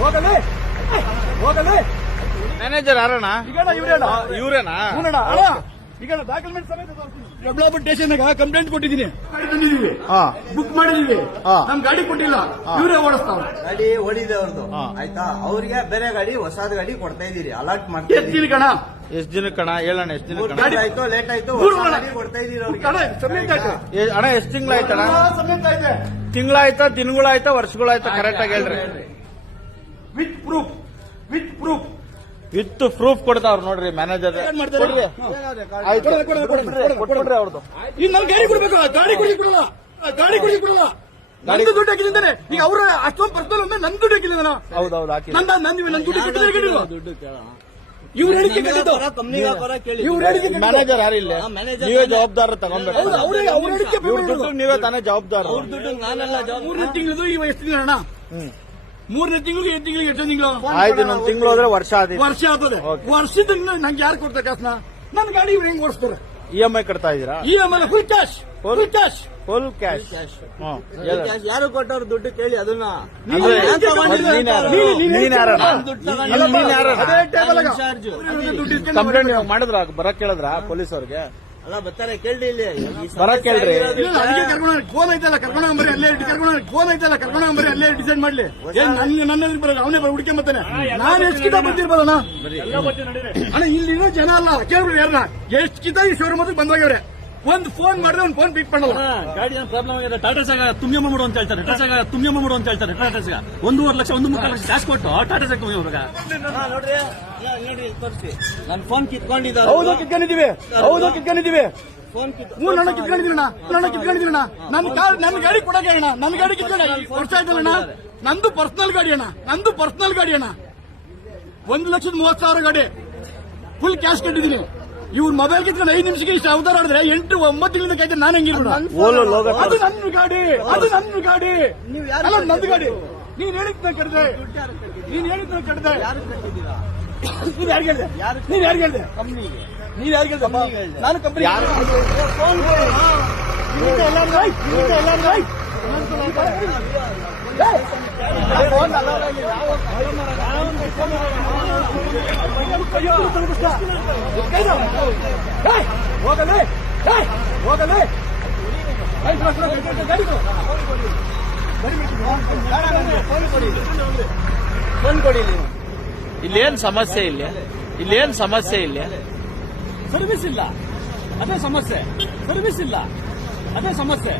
ಹೋಗಲೇ ಹೋಗಲೇ ಮ್ಯಾನೇಜರ್ ಯಾರಣ್ಣ? ಇವ್ರೇನಾ? ಈಗ ಡಾಕ್ಯುಮೆಂಟ್ ಸಮೇತ ಯಬ್ಲಾಪುರ ಸ್ಟೇಷನ್ಗ ಕಂಪ್ಲೇಂಟ್ ಕೊಟ್ಟಿದ್ದೀನಿ. ಗಾಡಿ ತಂದಿದೀವಿ, ಬುಕ್ ಮಾಡಿದೀವಿ, ನಮ್ ಗಾಡಿ ಕೊಟ್ಟಿಲ್ಲ, ಇವರೇ ಓಡಿಸ್ತಾವ. ಗಾಡಿ ಓಡಿದೆ ಅವ್ರದ್ದು, ಆಯ್ತಾ? ಅವ್ರಿಗೆ ಬೇರೆ ಗಾಡಿ ಹೊಸದ್ ಗಾಡಿ ಕೊಡ್ತಾ ಇದೀರಿ, ಅಲರ್ಟ್ ಮಾಡ್ತಾ ಎಷ್ಟು ದಿನ ಕಣ? ಎಷ್ಟ್ ದಿನ ಕಣ ಹೇಳಣ್ಣ? ಎಷ್ಟ್ ದಿನ ಗಾಡಿ ಆಯ್ತು, ಲೇಟ್ ಆಯ್ತು, ಹೊಸ ಗಾಡಿ ಕೊಡ್ತಾ ಇದೀರಿ ಅವ್ರಿಗೆ. ಅಣ್ಣ? ಎಷ್ಟ್ ತಿಂಗಳಾಯ್ತಣ್ಣ? ಸಮೇತ ಐತೆ. ತಿಂಗಳಾಯ್ತಾ, ದಿನಗಳಾಯ್ತಾ, ವರ್ಷಗಳಾಯ್ತಾ? ಕರೆಕ್ಟ್ ಆಗಿ ಹೇಳ್ರಿ. With proof, with proof, with proof ಕೊಡ್ತಾವ್ರು ನೋಡ್ರಿ ಮ್ಯಾನೇಜರ್. ಕೊಡ್ರಿ ಅವ್ರದ್ದು. ಈಗ ನನ್ ಗಾಡಿ ಕೊಡ್ಬೇಕು, ಗಾಡಿ ಕೊಡಲ್ಲ, ಗಾಡಿ ಕೊಡಲ್ಲ. ನಂದು ದುಡ್ಡು ಹಾಕಿದ್ದಾನೆ. ಈಗ ಅವ್ರ ಅಷ್ಟೊಂದು ಪರ್ಸನಲ್ ಒಮ್ಮೆ ನನ್ ದುಡ್ಡು ಹಾಕಿದ್ದಾನ. ಹೌದೌದು ಹಾಕಿ. ನನ್ ದುಡ್ಡು ಕಟ್ಟಿಲ್ಲ. ಇವ್ರ ಹೇಳಿಕೆ ಕಟ್ಟಿದ್ದು. ಇವ್ರ ಹೇಳಿಕೆ ಮ್ಯಾನೇಜರ್ ಯಾರಿಲ್ಲ, ನೀವೇ ಜವಾಬ್ದಾರ ತಗೊಂಡ್ಬೇಕು. ಅವ್ರ ಹೇಳಿಕೆ ಇವ್ರ ದುಡ್ಡು ನೀವೇ ತಾನೇ ಜವಾಬ್ದಾರ. ಮೂರನೇ ತಿಂಗಳದು ಇವ ಎಷ್ಟು ತಿಂಗಳು ಅಣ್ಣ? ಮೂರನೇ ತಿಂಗಳಿಗೆ 8 ತಿಂಗಳಿಗೆ ಎಷ್ಟು ತಿಂಗಳು? ಆಯ್ತು, ಇನ್ನೊಂದು ತಿಂಗಳು ಹೋದ್ರೆ ವರ್ಷ ಆಗ್ತದೆ. ವರ್ಷದ ನಂಗೆ ಯಾರು ಕೊಡ್ತಾರೆ ಕಾಸನ? ನನ್ನ ಗಾಡಿ ಇವ್ರು ಹೆಂಗ್ ಓಡಿಸ್ತಾರೆ? EMI ಕಟ್ತಾ ಇದೀರಾ? EMI full cash, full cash, full cash. ಯಾರು ಕೊಟ್ಟವ್ರು ದುಡ್ಡು ಕೇಳಿ ಅದನ್ನ. ಕಂಪ್ಲೇಂಟ್ ಮಾಡಿದ್ರ ಬರಕ್ ಕೇಳಿದ್ರ ಪೊಲೀಸ್ ಅವ್ರಿಗೆ? ಅಲ್ಲ ಬರ್ತಾರೆ, ಕೇಳಿ ಇಲ್ಲಿ ಬರಕ್ ಕೇಳ್ರಿ. ಫೋನ್ ಐತಲ್ಲ ಕರ್ಕೊಂಡಂಬರಿ, ಅಲ್ಲೇ ಫೋನ್ ಐತಲ್ಲ ಕರ್ಕೊಂಡಂಬರಿ, ಅಲ್ಲೇ ಡಿಸೈಡ್ ಮಾಡ್ಲಿ. ನನ್ನ ಅವನೇ ಹುಡುಕೆ ಬರ್ತಾನೆ. ನಾನು ಎಷ್ಟು ಕಿತ ಬಂದಿರ್ಬೋದಣ್ಣ? ಅಣ್ಣ ಇಲ್ಲಿರೋ ಜನ ಅಲ್ಲ, ಕೇಳ್ಬಿಡಿ ಯಾರನ್ನ ಎಷ್ಟು ಕಿತ ಈ ಶೋರೂಮ್ ಬಂದೋಗ್ಯವ್ರೆ. ಒಂದು ಫೋನ್ ಮಾಡಿದ್ರೆ ಒಂದು ಫೋನ್ ಪಿಕ್ ಮಾಡಲ್ಲ. ಗಾಡಿ ಪ್ರಾಬ್ಲಮ್ ಆಗಿದೆ, ಟಾಟಾ ಸಾಗ ತುಂಬ್ಯಮ್ಮ ಮಾಡು ಅಂತ ಹೇಳ್ತಾರೆ. ಟಾಟಾ ಸಾಗ ತುಂಬ್ಯಮ್ಮ ಮಾಡು ಅಂತ ಹೇಳ್ತಾರೆ. ಟಾಟಾ ಸಾಗ 1.5 ಲಕ್ಷ 1.3 ಲಕ್ಷ ಕ್ಯಾಶ್ ಕೊಟ್ಟು ಟಾಟಾ ಸಾಗ ಇವ್ರಿಗೆ ನೋಡ್ರಿ, ನೋಡಿ ತೋರಿಸಿ. ನನ್ನ ಫೋನ್ ಕಿತ್ಕೊಂಡಿದ್ದಾರೆ. ಹೌದು ಕಿತ್ಕೊಂಡಿದ್ದೀವಿ, ಹೌದು ಕಿತ್ಕೊಂಡಿದ್ದೀವಿ. ಫೋನ್ ನನ್ನ ಕಿತ್ಕೊಂಡಿದ್ದೀರಣ್ಣ, ನನ್ನ ಗಾಡಿ ಕೊಡಕ್ಕೆ ಅಣ್ಣ, ನನ್ನ ಗಾಡಿ ಕಿತ್ಕೊಂಡ ವರ್ಷ ಆಯ್ತಲ್ಲಣ್ಣ. ನಂದು ಪರ್ಸನಲ್ ಗಾಡಿ ಅಣ್ಣ, ನಂದು ಪರ್ಸನಲ್ ಗಾಡಿ ಅಣ್ಣ. 1,30,000 ಗಾಡಿ ಫುಲ್ ಕ್ಯಾಶ್ ಕಟ್ಟಿದ್ದೀನಿ. ಇವ್ರ ಮೊಬೈಲ್ ಕಿತ್ಕೊಂಡು 5 ನಿಮಿಷಕ್ಕೆ ಇಷ್ಟು ಅವತಾರ ಆಡಿದ್ರೆ 8-9 ತಿಂಗಳಿಂದ ಕಾಯ್ತಾರೆ. ನಾನು ಹೆಂಗಿರೋಣ? ಅದು ನನ್ನ ಗಾಡಿ, ಅದು ನನ್ನ ಗಾಡಿ, ಅಲ್ಲ ನಂದು ಗಾಡಿ. ನೀನ್ ಹೇಳಿದ್ನ ಕಟ್ಟಿದೆ, ನೀನ್ ಹೇಳಿದ್ನ ಕಟ್ಟಿದೆ. ನೀವ್ ಯಾರು ಹೇಳಿದೆ? ನೀವ್ ಯಾರು ಹೇಳಿದೆ? ನೀವ್ ಯಾರು ಹೇಳಿದೆ? ನಾನು ಕಂಪನಿ ಹೋಗಲೇ ಹೋಗಲೇ ಫೋನ್ ಕೊಡಿ. ಇಲ್ಲೇನ್ ಸಮಸ್ಯೆ ಇಲ್ಲ, ಇಲ್ಲೇನ್ ಸಮಸ್ಯೆ ಇಲ್ಲ. ಸರ್ವಿಸ್ ಇಲ್ಲ, ಅದೇ ಸಮಸ್ಯೆ. ಸರ್ವಿಸ್ ಇಲ್ಲ, ಅದೇ ಸಮಸ್ಯೆ.